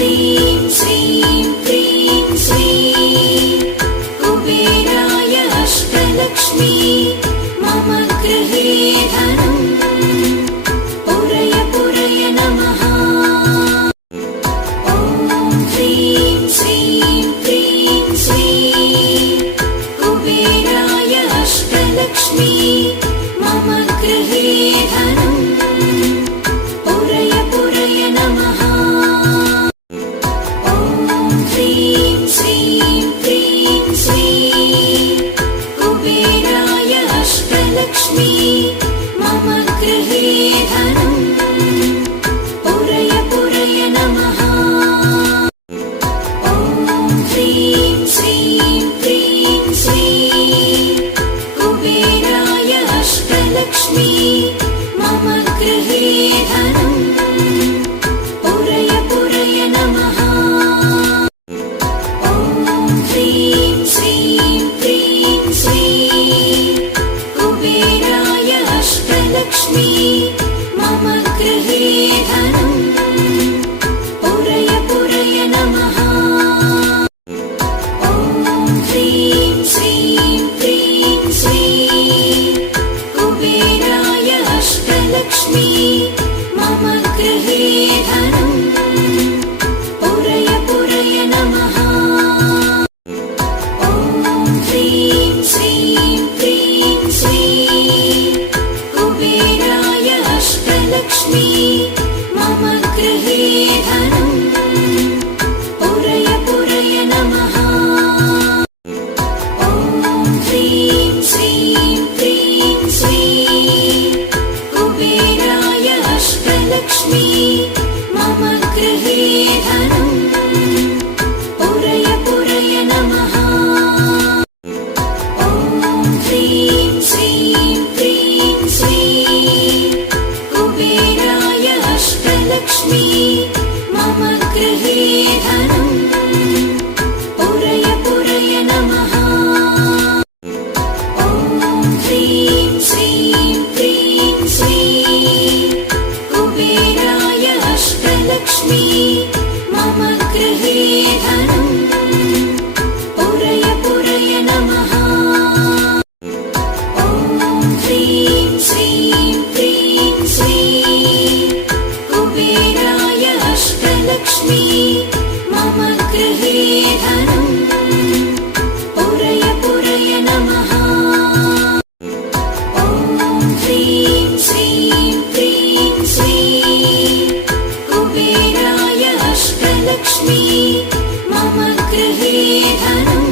ह्रीं श्रीं क्रीं श्रीं कुबेराय अष्टलक्ष्मी मम गृहे धनं पुरय पुरय नमः। ॐ ह्रीं श्रीं क्रीं श्रीं कुबेराय अष्टलक्ष्मी मम गृहे धनं पुरय पुरय नमः। ॐ ह्रीं श्रीं क्रीं श्रीं कुबेराय अष्टलक्ष्मी मम गृहे धनं पुरय पुरय नमः। ॐ ह्रीं श्रीं क्रीं श्रीं कुबेराय अष्टलक्ष्मी मम गृहे धनं पुरय पुरय नमः। ॐ ह्रीं श्रीं क्रीं श्रीं कुबेराय अष्टलक्ष्मी मम गृहे धनं पुरय पुरय नमः। ॐ ह्रीं श्रीं क्रीं श्रीं कुबेराय अष्टलक्ष्मी मम गृहे धनं पुरय पुरय नमः। ॐ ह्रीं श्रीं क्रीं श्रीं कुबेराय अष्टलक्ष्मी मम गृहे धनं पुरय पुरय नमः। ॐ ह्रीं श्रीं क्रीं श्रीं कुबेराय अष्टलक्ष्मी मम गृहे धनं पुरय पुरय नमः। ॐ ह्रीं श्रीं क्रीं श्रीं कुबेराय अष्टलक्ष्मी मम गृहे धनं पुरय पुरय नमः। ॐ ह्रीं श्रीं क्रीं श्रीं कुबेराय अष्टलक्ष्मी मम गृहे धनं पुरय पुरय नमः। ॐ ह्रीं श्रीं क्रीं श्रीं कुबेराय अष्टलक्ष्मी मम गृहे धनं पुरय पुरय नमः। ॐ ह्रीं श्रीं क्रीं श्रीं कुबेराय अष्टलक्ष्मी मम गृहे धनं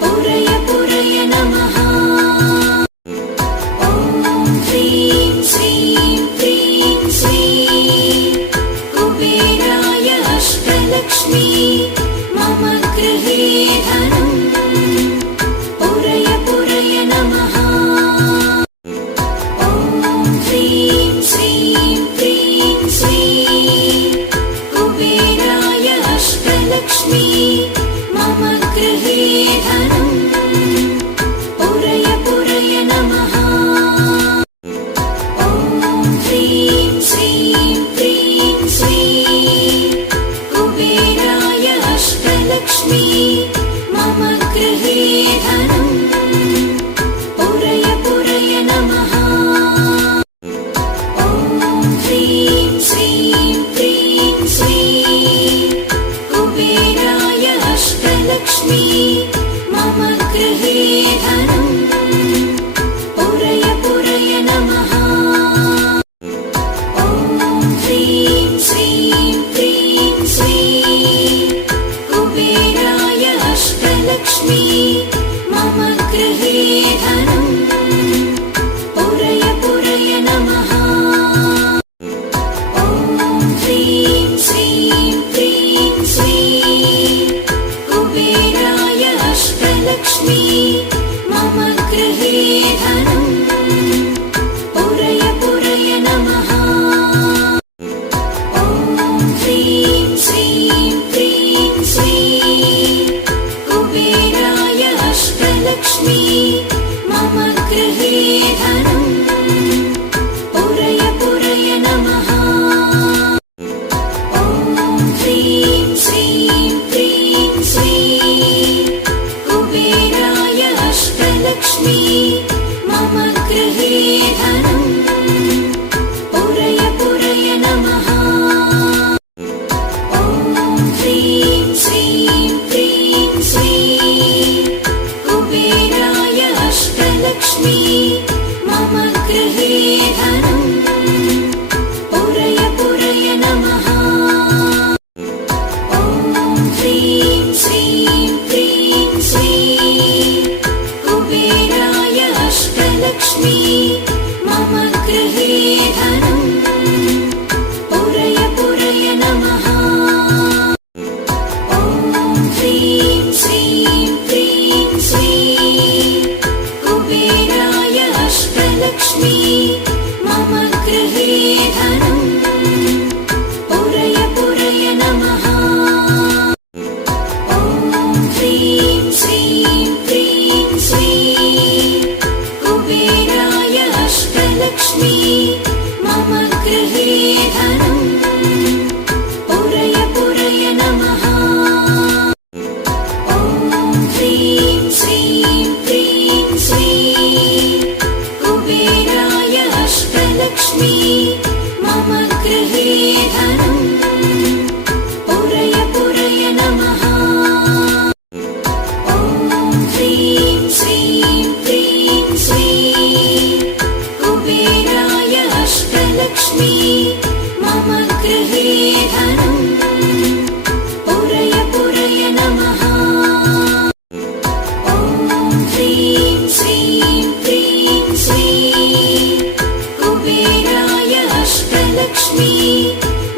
पुरय पुरय नमः। ॐ ह्रीं श्रीं क्रीं श्रीं कुबेराय अष्टलक्ष्मी मम गृहे धनं पुरय पुरय नमः। ॐ ह्रीं श्रीं क्रीं श्रीं कुबेराय अष्टलक्ष्मी मम गृहे धनं पुरय पुरय नमः। ॐ ह्रीं श्रीं क्रीं श्रीं कुबेराय अष्टलक्ष्मी मम गृहे धनं पुरय पुरय नमः। ॐ ह्रीं श्रीं क्रीं श्रीं कुबेराय नमः। ॐ ह्रीं श्रीं क्रीं श्रीं कुबेराय अष्टलक्ष्मी मम गृहे धनं पुरय पुरय नमः। ॐ ह्रीं श्रीं क्रीं श्रीं कुबेराय अष्टलक्ष्मी मम गृहे धनं पुरय पुरय नमः। ॐ ह्रीं श्रीं क्रीं श्रीं कुबेराय अष्टलक्ष्मी मम गृहे धनं पुरय पुरय नमः। ॐ ह्रीं श्रीं क्रीं श्रीं कुबेराय अष्टलक्ष्मी मम गृहे धनं पुरय पुरय नमः। ॐ ह्रीं श्रीं क्रीं श्रीं कुबेराय अष्टलक्ष्मी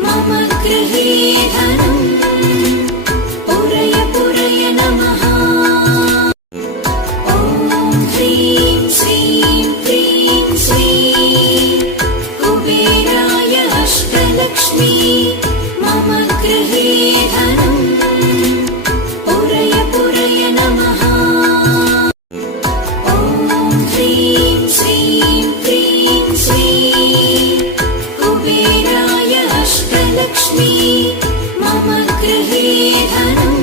मम गृहे धनं पुरय पुरय नमः। ॐ ह्रीं श्रीं क्रीं श्रीं कुबेराय अष्टलक्ष्मी मम गृहे धनं पुरय पुरय नमः। ॐ ह्रीं श्रीं क्रीं श्रीं कुबेराय अष्टलक्ष्मी मम गृहे धनं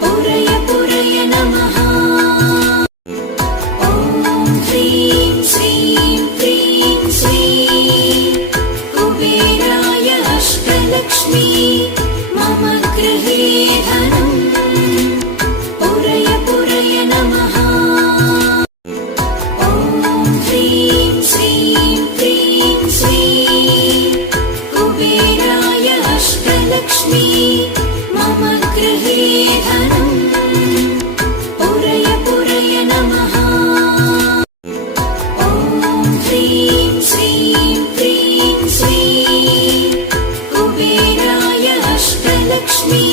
पुरय पुरय नमः। ॐ ह्रीं श्रीं क्रीं श्रीं कुबेराय अष्टलक्ष्मी मम गृहे धनं पुरय पुरय नमः। ॐ ह्रीं श्रीं क्रीं श्रीं कुबेराय अष्टलक्ष्मी मम गृहे धनं पुरय पुरय नमः। ॐ ह्रीं श्रीं क्रीं श्रीं कुबेराय अष्टलक्ष्मी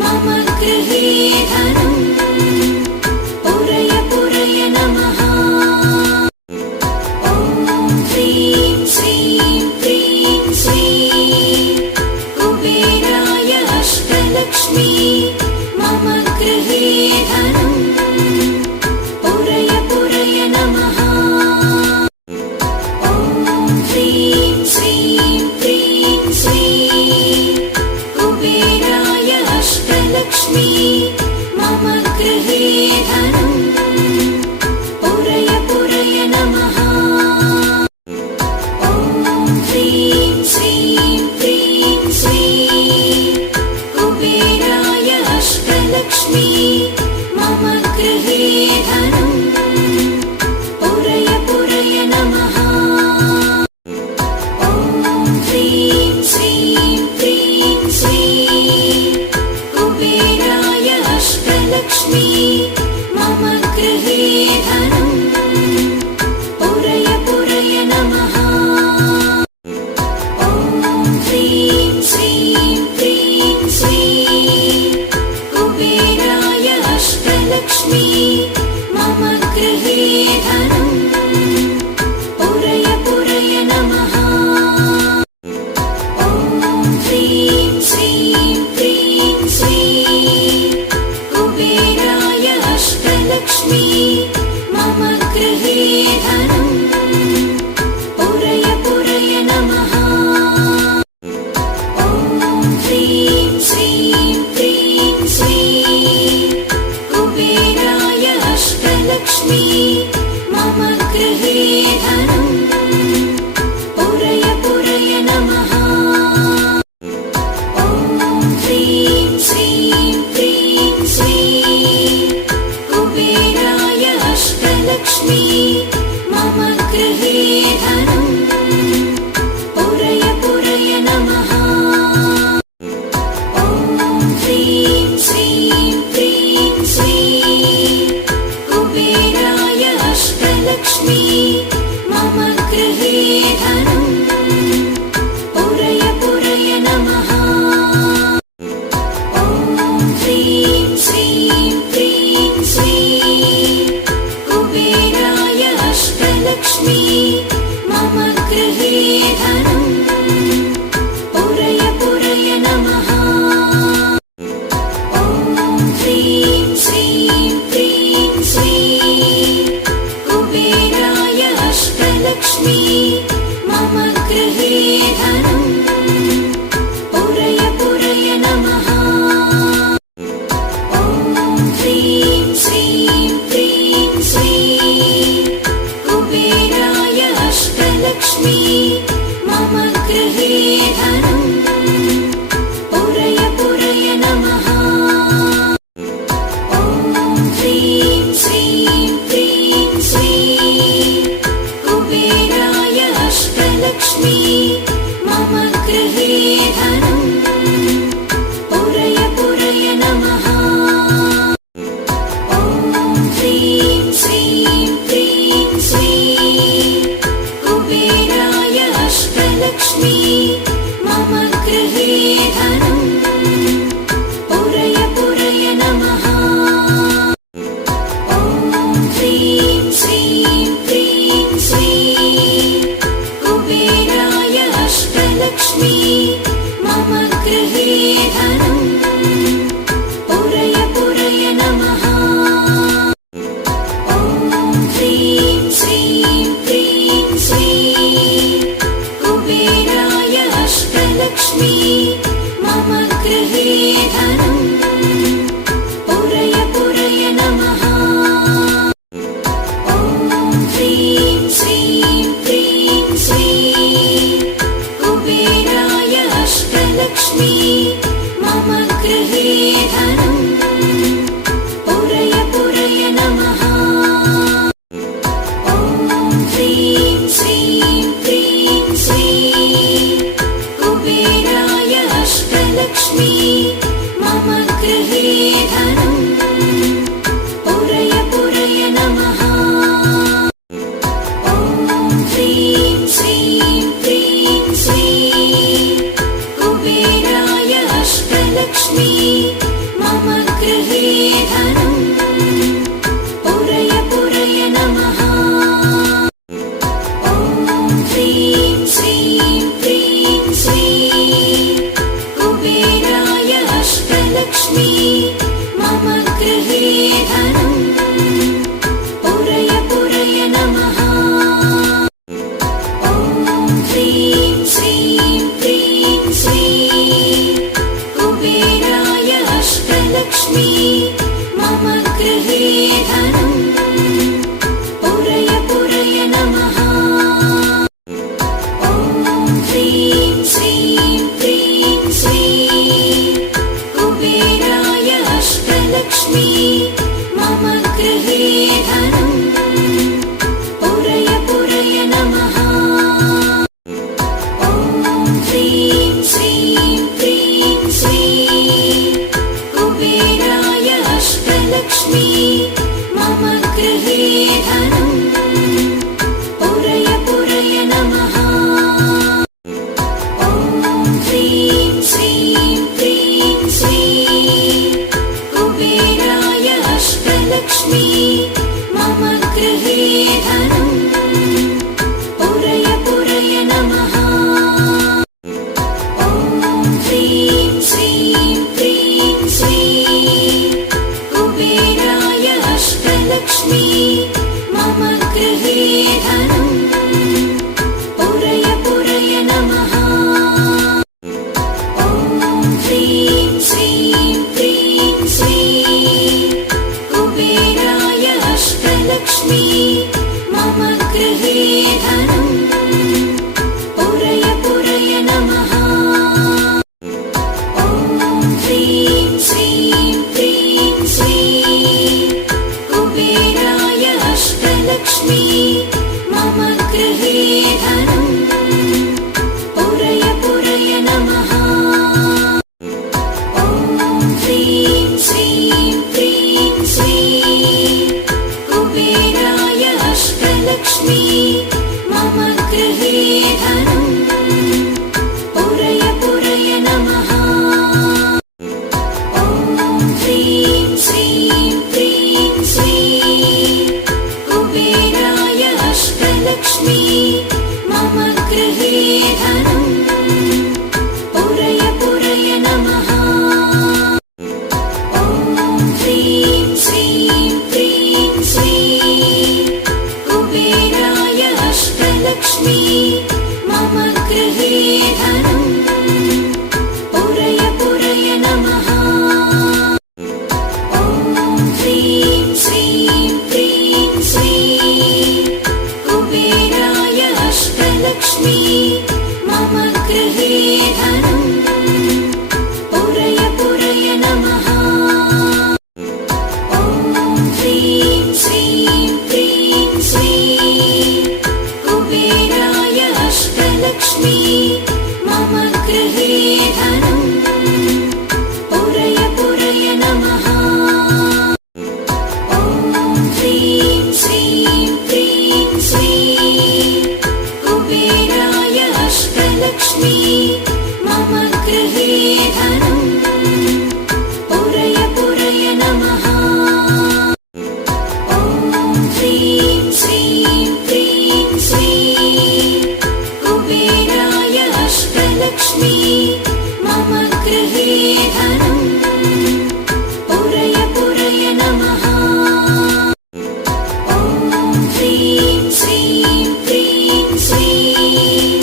मम गृहे धनं पुरय पुरय नमः। ॐ ह्रीं श्रीं क्रीं श्रीं कुबेराय अष्टलक्ष्मी मम गृहे धनं पुरय पुरय नमः। ॐ ह्रीं श्रीं क्रीं श्रीं कुबेराय अष्टलक्ष्मी मम गृहे धनं पुरय पुरय नमः। ॐ ह्रीं श्रीं क्रीं श्रीं कुबेराय अष्टलक्ष्मी मम गृहे धनं पुरय पुरय नमः। ॐ ह्रीं श्रीं क्रीं श्रीं कुबेराय अष्टलक्ष्मी मम गृहे धनं पुरय पुरय नमः। ॐ ह्रीं श्रीं क्रीं श्रीं कुबेराय अष्टलक्ष्मी मम गृहे धनं पुरय पुरय नमः। ॐ ह्रीं श्रीं क्रीं श्रीं कुबेराय अष्टलक्ष्मी मम गृहे धनं पुरय पुरय नमः। ॐ ह्रीं श्रीं क्रीं श्रीं कुबेराय अष्टलक्ष्मी मम गृहे धनं पुरय पुरय नमः। ॐ ह्रीं श्रीं क्रीं श्रीं कुबेराय अष्टलक्ष्मी मम गृहे धनं पुरय पुरय नमः। ॐ ह्रीं श्रीं क्रीं श्रीं कुबेराय अष्टलक्ष्मी अष्टलक्ष्मी मम गृहे धनम् पुरय पुरय नमः। ॐ ह्रीं श्रीं क्रीं श्रीं कुबेराय अष्टलक्ष्मी मम गृहे धनम् पुरय पुरय नमः। ॐ ह्रीं श्रीं क्रीं श्रीं कुबेराय अष्टलक्ष्मी मम गृहे धनम् पुरय पुरय नमः। ॐ ह्रीं श्रीं क्रीं श्रीं कुबेराय अष्टलक्ष्मी मम गृहे धनम् पुरय पुरय नमः। ॐ ह्रीं श्रीं क्रीं श्रीं कुबेराय अष्टलक्ष्मी मम गृहे धनम् पुरय पुरय नमः। ॐ ह्रीं श्रीं क्रीं श्रीं कुबेराय अष्टलक्ष्मी मम गृहे धनम् पुरय पुरय नमः। ॐ ह्रीं श्रीं क्रीं श्रीं कुबेराय अष्टलक्ष्मी मम गृहे धनम् पुरय पुरय नमः। ॐ ह्रीं श्रीं क्रीं श्रीं कुबेराय अष्टलक्ष्मी मम गृहे धनम् पुरय पुरय नमः। ॐ ह्रीं श्रीं क्रीं श्रीं कुबेराय अष्टलक्ष्मी मम गृहे धनम् पुरय पुरय नमः। ॐ ह्रीं श्रीं क्रीं श्रीं कुबेराय अष्टलक्ष्मी मम गृहे धनम् पुरय पुरय नमः। ॐ ह्रीं श्रीं क्रीं श्रीं कुबेराय अष्टलक्ष्मी मम अष्टलक्ष्मी मम गृहे धनम् पुरय पुरय नमः। ॐ ह्रीं श्रीं क्रीं श्रीं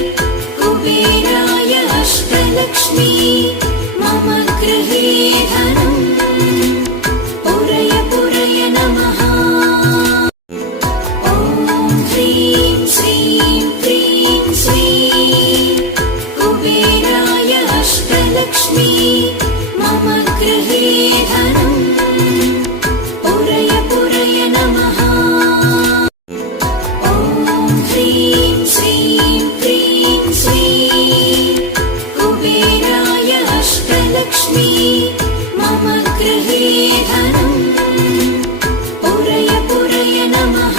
कुबेराय अष्टलक्ष्मी मम गृहे धनम् पुरय पुरय नमः। ॐ ह्रीं श्रीं क्रीं श्रीं कुबेराय अष्टलक्ष्मी मम गृहे धनम् पुरय पुरय नमः। ॐ ह्रीं श्रीं क्रीं श्रीं कुबेराय अष्टलक्ष्मी मम गृहे धनम् पुरय पुरय नमः।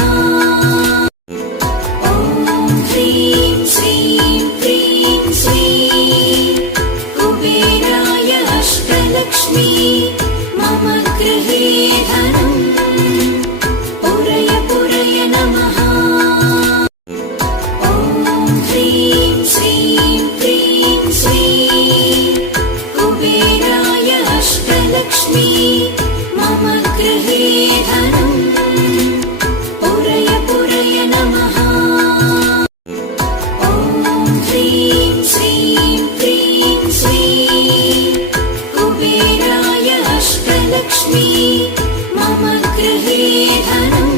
ॐ ह्रीं श्रीं क्रीं श्रीं कुबेराय अष्टलक्ष्मी मम गृहे धनम् पुरय पुरय नमः। ॐ ह्रीं श्रीं क्रीं श्रीं कुबेराय अष्टलक्ष्मी मम गृहे धनम् पुरय पुरय नमः। ॐ ह्रीं श्रीं क्रीं श्रीं कुबेराय अष्टलक्ष्मी मम गृहे धनम् पुरय पुरय नमः। ॐ ह्रीं श्रीं क्रीं श्रीं कुबेराय अष्टलक्ष्मी मम गृहे धनम्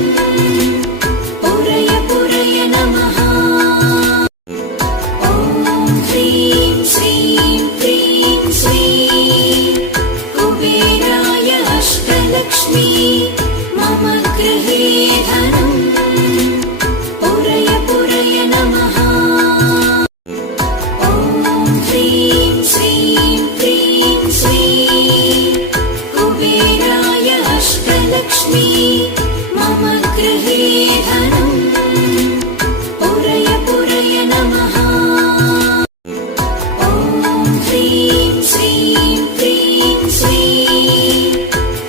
पुरय पुरय नमः। ॐ ह्रीं श्रीं क्रीं श्रीं कुबेराय अष्टलक्ष्मी मम गृहे धनम् पुरय पुरय नमः। ॐ ह्रीं श्रीं क्रीं श्रीं कुबेराय अष्टलक्ष्मी मम गृहे धनम् पुरय पुरय नमः। ॐ ह्रीं श्रीं क्रीं श्रीं कुबेराय अष्टलक्ष्मी मम गृहे धनम् पुरय पुरय नमः। ॐ ह्रीं श्रीं क्रीं श्रीं कुबेराय अष्टलक्ष्मी मम गृहे धनम् पुरय पुरय नमः। ॐ ह्रीं श्रीं क्रीं श्रीं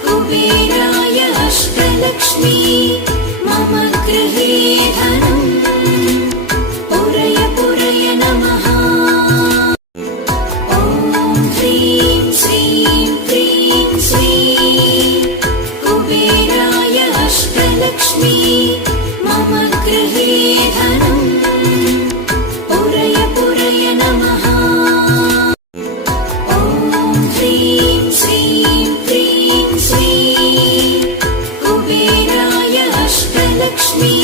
कुबेराय अष्टलक्ष्मी मम गृहे धनम् पुरय पुरय नमः। ॐ ह्रीं श्रीं क्रीं श्रीं कुबेराय अष्टलक्ष्मी मम गृहे धनम् पुरय पुरय नमः। ॐ ह्रीं श्रीं क्रीं श्रीं कुबेराय अष्टलक्ष्मी